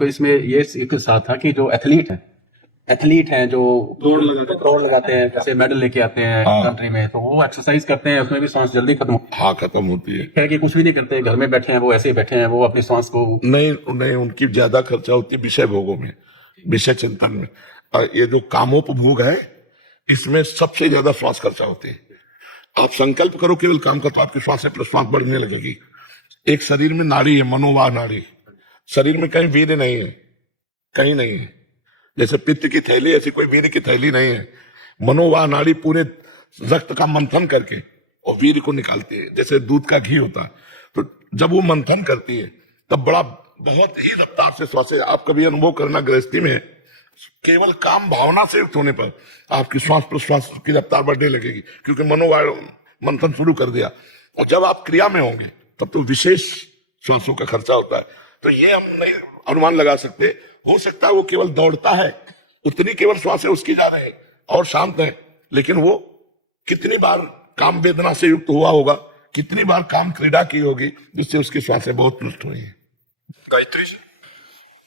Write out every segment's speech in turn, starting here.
तो इसमें ये एक साथ था कि जो एथलीट हैं जो दौड़ लगाते हैं, जैसे मेडल लेके आते हैं कंट्री में, तो वो एक्सरसाइज करते हैं, उसमें भी सांस जल्दी खत्म होती है कि कुछ भी नहीं करते, घर में बैठे हैं, वो ऐसे ही बैठे हैं, वो अपनी सांस को नहीं, उनकी ज्यादा खर्चा होती है विषय भोगों में, विषय चिंतन में। और ये जो कामोपभोग है, इसमें सबसे ज्यादा श्वास खर्चा होती है। आप संकल्प करो केवल काम का, तो आपकी श्वास से श्वास बढ़ने लगेगी। एक शरीर में नाड़ी है, मनोवाह नाड़ी। शरीर में कहीं वीर्य नहीं है, कहीं नहीं है। जैसे पित्त की थैली, ऐसी कोई वीर्य की थैली नहीं है। मनोवाह नाड़ी पूरे रक्त का मंथन करके और वीर्य को निकालती है, जैसे दूध का घी होता है। तो जब वो मंथन करती है तब बहुत ही रफ्तार से श्वास। आप कभी अनुभव करना गृहस्थी में, केवल काम भावना से युक्त होने पर आपकी श्वास प्रश्वास की रफ्तार बढ़ने लगेगी, क्योंकि मनोवाह मंथन शुरू कर दिया। और जब आप क्रिया में होंगे तब तो विशेष श्वासों का खर्चा होता है। तो ये हम नहीं अनुमान लगा सकते। हो सकता है वो केवल दौड़ता है, उतनी केवल श्वास है उसकी जा रही है और शांत है, लेकिन वो कितनी बार काम वेदना से युक्त हुआ होगा, कितनी बार काम क्रीड़ा की होगी, जिससे उसकी श्वासें बहुत नष्ट हुई है। गायत्री जी,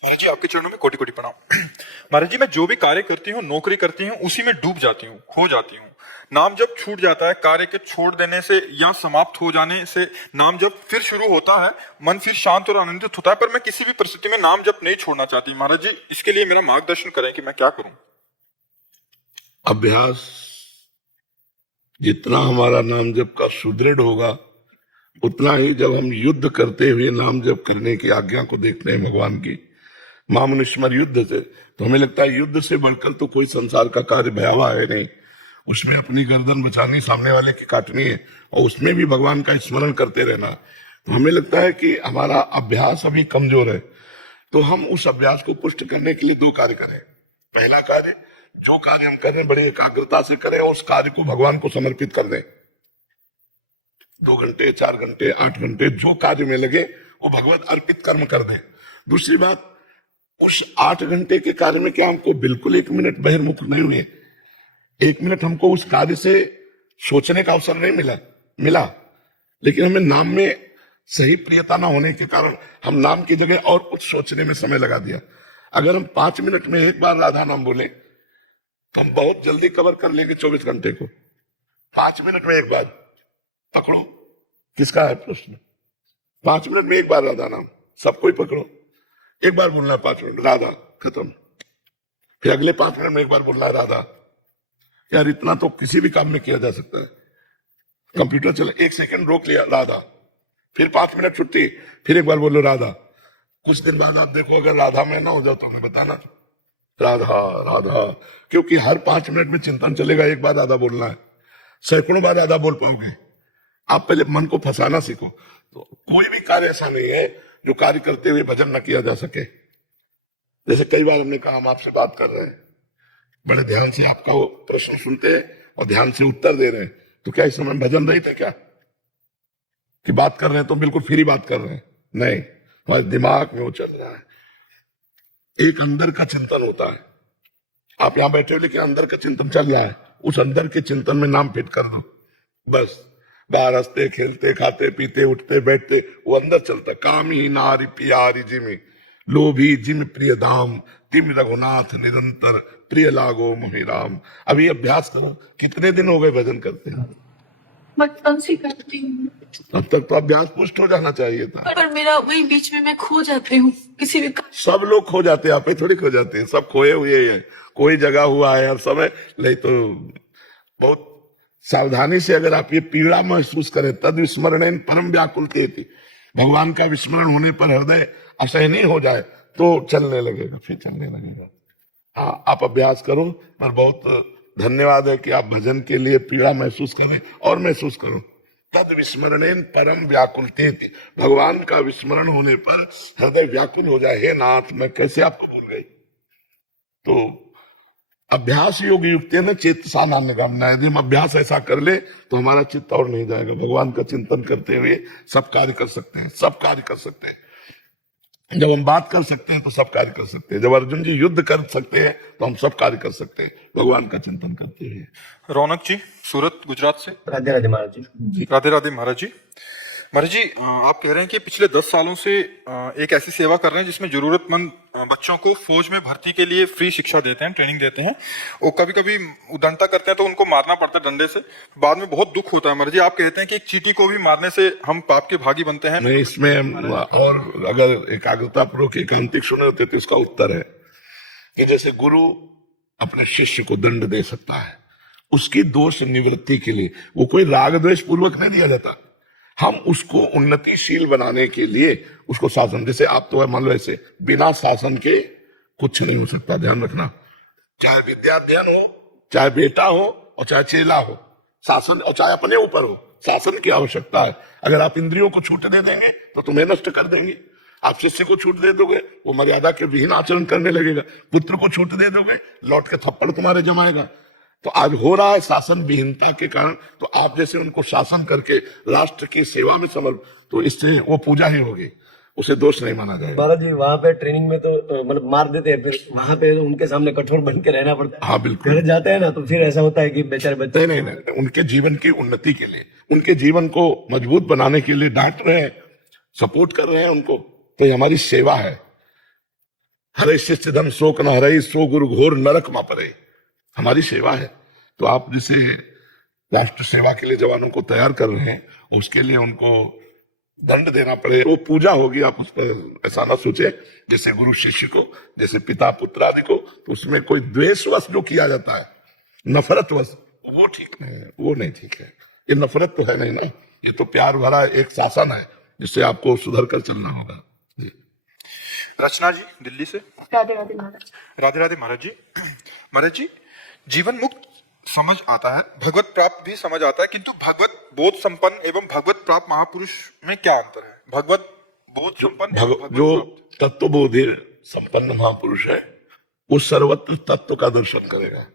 महाराज जी आपके चरणों में कोटि कोटि प्रणाम। महाराज जी, मैं जो भी कार्य करती हूँ, नौकरी करती हूँ, उसी में डूब जाती हूँ, खो जाती हूँ। नाम जब छूट जाता है, कार्य के छोड़ देने से या समाप्त हो जाने से, नाम जब फिर शुरू होता है, मन फिर शांत और आनंदित होता है। पर मैं किसी भी परिस्थिति में नाम जब नहीं छोड़ना चाहती। महाराज जी, इसके लिए मेरा मार्गदर्शन करें कि मैं क्या करूं। अभ्यास जितना हमारा नाम जप का सुदृढ़ होगा, उतना ही जब हम युद्ध करते हुए नाम जप करने की आज्ञा को देखते हैं भगवान की, महामनुष्मर युद्ध से, तो हमें लगता है युद्ध से बढ़कर तो कोई संसार का कार्य भयावह है नहीं। उसमें अपनी गर्दन बचानी, सामने वाले की काटनी है, और उसमें भी भगवान का स्मरण करते रहना। तो हमें लगता है कि हमारा अभ्यास अभी कमजोर है, तो हम उस अभ्यास को पुष्ट करने के लिए 2 कार्य करें। पहला कार्य, जो कार्य हम कर रहे हैं बड़ी एकाग्रता से करें और उस कार्य को भगवान को समर्पित कर दें। 2 घंटे, 4 घंटे, 8 घंटे जो कार्य में लगे वो भगवत अर्पित कर्म कर दें। दूसरी बात, उस 8 घंटे के कार्य में क्या हमको बिल्कुल 1 मिनट बहिर्मुख नहीं हुए, 1 मिनट हमको उस कार्य से सोचने का अवसर नहीं मिला, लेकिन हमें नाम में सही प्रियता ना होने के कारण हम नाम की जगह और कुछ सोचने में समय लगा दिया। अगर हम 5 मिनट में एक बार राधा नाम बोले तो हम बहुत जल्दी कवर कर लेंगे 24 घंटे को। 5 मिनट में एक बार पकड़ो, किसका है प्रश्न? 5 मिनट में एक बार राधा नाम सबको ही पकड़ो, एक बार बोलना है 5 मिनट राधा, खत्म। फिर अगले 5 मिनट में एक बार बोलना है राधा। यार इतना तो किसी भी काम में किया जा सकता है। कंप्यूटर चला, 1 सेकंड रोक लिया राधा, फिर 5 मिनट छुट्टी, फिर एक बार बोलो राधा। कुछ दिन बाद आप देखो अगर राधा में ना हो जाओ तो हमें बताना, राधा राधा, क्योंकि हर 5 मिनट में चिंतन चलेगा, एक बार राधा बोलना है, सैकड़ों बार राधा बोल पाओगे। आप पहले मन को फंसाना सीखो। तो कोई भी कार्य ऐसा नहीं है जो कार्य करते हुए भजन न किया जा सके। जैसे कई बार हमने कहा, हम आपसे बात कर रहे हैं, बड़े ध्यान से आपका वो प्रश्न सुनते हैं और ध्यान से उत्तर दे रहे हैं, तो क्या इस समय भजन रही थे क्या? कि बात कर रहे हैं तो बिल्कुल फ्री बात कर रहे हैं? नहीं, हमारे दिमाग में वो चल रहा है। एक अंदर का चिंतन होता है, आप यहां बैठे हो लेकिन अंदर का चिंतन चल रहा है, उस अंदर के चिंतन में नाम फिट कर दो बस। बाहर हंसते खेलते खाते पीते उठते बैठते वो अंदर चलता। काम ही नारी प्यारी जिमी लोभी जिम प्रिय धाम, तिम रघुनाथ निरंतर प्रिय लागो मोहि राम। अभी अभ्यास करो। कितने दिन हो गए भजन करते हैं? बचपन से करती हूँ। अब तक तो अभ्यास पुष्ट हो जाना चाहिए था। पर मेरा वही बीच में मैं खो जाती हूँ किसी भी सब लोग खो जाते हैं, आप ही थोड़ी खो जाते हैं, सब खोए हुए हैं। कोई जगह हुआ है हर समय नहीं। तो बहुत सावधानी से अगर आप ये पीड़ा महसूस करें, तद विस्मरण परम व्याकुलते थी, भगवान का विस्मरण होने पर हृदय असहनीय हो जाए तो चलने लगेगा, फिर चलने लगेगा। हाँ, आप अभ्यास करो। पर बहुत धन्यवाद है कि आप भजन के लिए पीड़ा महसूस करें और महसूस करो। तद विस्मरणेन परम व्याकुलते थे, भगवान का विस्मरण होने पर हृदय व्याकुल हो जाए। हे नाथ, मैं कैसे आपको भूल गई। तो अभ्यास योग युक्त है ना, चेत सा नान्य कामना। यदि हम अभ्यास ऐसा कर ले तो हमारा चित्त और नहीं जाएगा। भगवान का चिंतन करते हुए सब कार्य कर सकते हैं, सब कार्य कर सकते हैं। जब हम बात कर सकते हैं तो सब कार्य कर सकते हैं। जब अर्जुन जी युद्ध कर सकते हैं तो हम सब कार्य कर सकते हैं भगवान का चिंतन करते हुए। रौनक जी, सूरत गुजरात से। राधे राधे महाराज जी। राधे राधे महाराज जी। महाराज जी, आप कह रहे हैं कि पिछले 10 सालों से एक ऐसी सेवा कर रहे हैं जिसमें जरूरतमंद बच्चों को फौज में भर्ती के लिए फ्री शिक्षा देते हैं, ट्रेनिंग देते हैं। और कभी कभी उद्दंडता करते हैं तो उनको मारना पड़ता है डंडे से, बाद में बहुत दुख होता है। महाराज जी, आप कहते हैं कि एक चींटी को भी मारने से हम पाप के भागी बनते हैं। नहीं, इसमें और अगर एकाग्रता पूर्वक एकांतिक सुने होते तो इसका उत्तर है कि जैसे गुरु अपने शिष्य को दंड दे सकता है उसकी दोष निवृत्ति के लिए, वो कोई राग द्वेष पूर्वक नहीं दिया जाता, हम उसको उन्नतिशील बनाने के लिए उसको शासन, जैसे आप तो है मान लो ऐसे, बिना शासन के कुछ नहीं हो सकता, ध्यान रखना। चाहे विद्याध्ययन हो, चाहे बेटा हो और चाहे चेला हो, शासन, और चाहे अपने ऊपर हो, शासन की आवश्यकता है। अगर आप इंद्रियों को छूट दे देंगे तो तुम्हें नष्ट कर देंगे। आप शिष्य को छूट दे दोगे, वो मर्यादा के विहीन आचरण करने लगेगा। पुत्र को छूट दे दोगे, लौट के थप्पड़ तुम्हारे जमाएगा। तो आज हो रहा है शासन विहीनता के कारण, तो आप जैसे उनको शासन करके राष्ट्र की सेवा में समर्पित, तो इससे वो पूजा ही होगी, उसे दोष नहीं माना जाएगा। महाराज जी, वहाँ पे ट्रेनिंग में तो मतलब मार देते हैं, फिर वहाँ पे उनके सामने कठोर बन के रहना पड़ता है। हाँ बिल्कुल, फिर जाते हैं ना तो फिर ऐसा होता है कि बेचारे बच्चे नहीं, उनके जीवन की उन्नति के लिए, उनके जीवन को मजबूत बनाने के लिए डांट रहे हैं, सपोर्ट कर रहे हैं उनको, तो ये हमारी सेवा है। हरे शिष्य धन शोक न हरई, सो गुरु घोर नरक मा परे, हमारी सेवा है। तो आप जैसे राष्ट्र सेवा के लिए जवानों को तैयार कर रहे हैं, उसके लिए उनको दंड देना पड़े, वो पूजा होगी। आप उस पर ऐसा ना सोचे जैसे गुरु शिष्य को, जैसे पिता पुत्र आदि को, तो उसमें कोई द्वेषवश जो किया जाता है, नफरतवश, वो ठीक नहीं है, वो नहीं ठीक है। ये नफरत तो है नहीं ना, ये तो प्यार भरा एक शासन है जिससे आपको सुधर कर चलना होगा। रचना जी दिल्ली से। राधे राधे महाराज। राधे राधे महाराज जी। महाराज जी, जीवन मुक्त समझ आता है, भगवत प्राप्त भी समझ आता है, किंतु भगवत बोध संपन्न एवं भगवत प्राप्त महापुरुष में क्या अंतर है? भगवत बोध संपन्न जो तत्वबोधि संपन्न महापुरुष है वो सर्वत्र तत्व का दर्शन करेगा,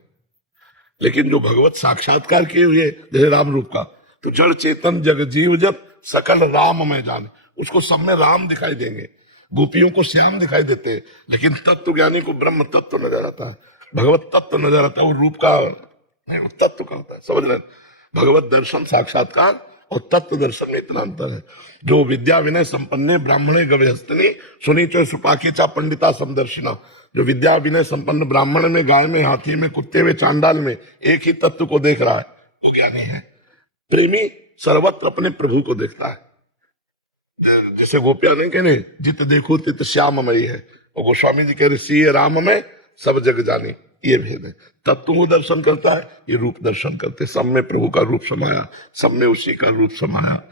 लेकिन जो भगवत साक्षात्कार किए हुए जैसे राम रूप का, तो जड़ चेतन जग जीव जब सकल राम में जाने, उसको सब में राम दिखाई देंगे। गोपियों को श्याम दिखाई देते हैं, लेकिन तत्व ज्ञानी को ब्रह्म तत्व नजर आता है, भगवत तत्व नजर आता है। वो रूप का नहीं, तत्व का होता है, समझ रहे? भगवत दर्शन साक्षात्कार और तत्व दर्शन में इतना अंतर है। जो विद्या विनय संपन्ने ब्राह्मणे गव्यस्तनी सुनी चो सुपाकी चा पंडिता समदर्शिना, जो विद्या विनय संपन्न ब्राह्मण में, गाय में, हाथी में, कुत्ते में, चांडाल में एक ही तत्व को देख रहा है, वो ज्ञानी है। प्रेमी सर्वत्र अपने प्रभु को देखता है। जैसे गोपिया नहीं कहने जित देखो तित श्याममयी है, और गोस्वामी जी कह रहे सीए राम में सब जग जानी, ये भेद है। तत्व को दर्शन करता है, ये रूप दर्शन करते, सब में प्रभु का रूप समाया, सब में उसी का रूप समाया।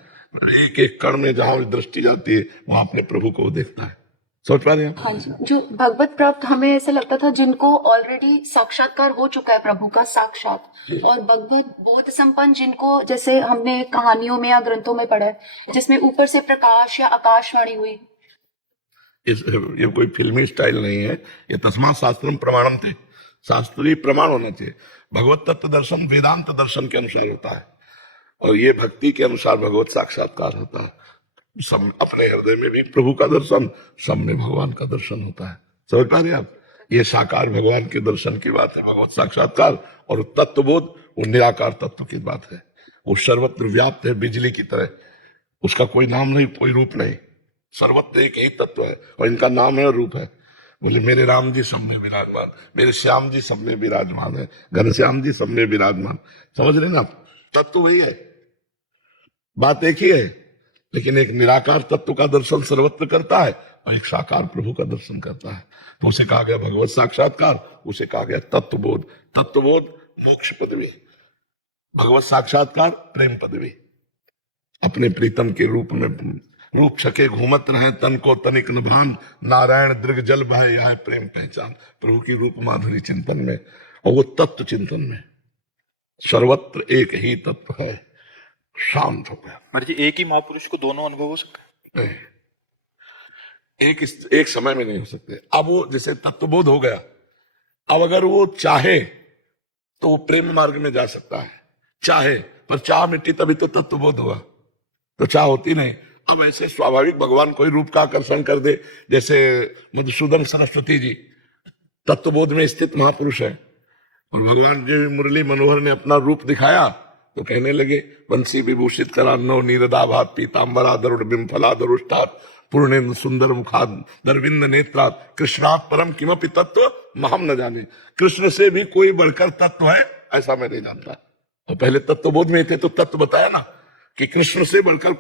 एक एक कण में जहां दृष्टि जाती है वहां अपने प्रभु को देखता है। समझ पा रहे हैं? हाँ जी, जो भगवत प्राप्त हमें ऐसा लगता था जिनको ऑलरेडी साक्षात्कार हो चुका है प्रभु का साक्षात, और भगवत बोध संपन्न जिनको जैसे हमने कहानियों में या ग्रंथों में पढ़ा है, जिसमें ऊपर से प्रकाश या आकाशवाणी हुई। ये कोई फिल्मी स्टाइल नहीं है, ये तस्मात् शास्त्रम प्रमाणम थे, शास्त्रीय प्रमाण होने चाहिए। भगवत तत्व दर्शन वेदांत दर्शन के अनुसार होता है, और ये भक्ति के अनुसार भगवत साक्षात्कार होता है। सब अपने हृदय में भी प्रभु का दर्शन, सब में भगवान का दर्शन होता है। समझ पा रहे हैं आप? ये साकार भगवान के दर्शन की बात है, भगवत साक्षात्कार। और तत्वबोध वो निराकार तत्व की बात है, वो सर्वत्र व्याप्त है बिजली की तरह, उसका कोई नाम नहीं, कोई रूप नहीं, सर्वत्र एक ही तत्व है, और इनका नाम है और रूप है। बोले मेरे राम जी सब में विराजमान, मेरे श्याम जी सब में विराजमान है, घनश्याम जी सब में विराजमान। समझ रहे ना आप? तत्व वही है, बात एक ही है, लेकिन एक निराकार तत्व का दर्शन सर्वत्र करता है और एक साकार प्रभु का दर्शन करता है। तो उसे कहा गया भगवत साक्षात्कार, उसे कहा गया तत्वबोध। तत्वबोध मोक्ष पदवी, भगवत साक्षात्कार प्रेम पदवी। अपने प्रीतम के रूप में रूप छके घूमत रहे, तन को तनिक न भान, नारायण दृग जल बहे यह प्रेम पहचान। प्रभु की रूप माधुरी चिंतन में, और वो तत्व चिंतन में सर्वत्र एक ही तत्व है, शांत हो गया। महाराज जी, एक ही महापुरुष को दोनों अनुभव हो सकते हैं? एक समय में नहीं हो सकते। अब वो जैसे तत्वबोध हो गया, अब अगर वो चाहे तो वो प्रेम मार्ग में जा सकता है, चाहे, पर चाह मिट्टी तभी तो तत्वबोध हुआ, तो चाह होती नहीं। अब ऐसे स्वाभाविक भगवान कोई रूप का आकर्षण कर दे, जैसे मधुसूदन सरस्वती जी तत्वबोध में स्थित महापुरुष है, और भगवान जी मुरली मनोहर ने अपना रूप दिखाया तो कहने लगे वंशी विभूषित करान्नो नीरदाभात पीताम्बराधरुड बिंफलाधरुष्टात् पूर्णेन्दु सुंदर मुखाद दरविंद नेत्रात् कृष्णात् परम किमपि तत्व महम न जाने। कृष्ण से भी कोई बढ़कर तत्व है ऐसा मैं नहीं जानता। तो पहले तत्वबोध में थे तो तत्व बताया ना कि कृष्ण से बढ़कर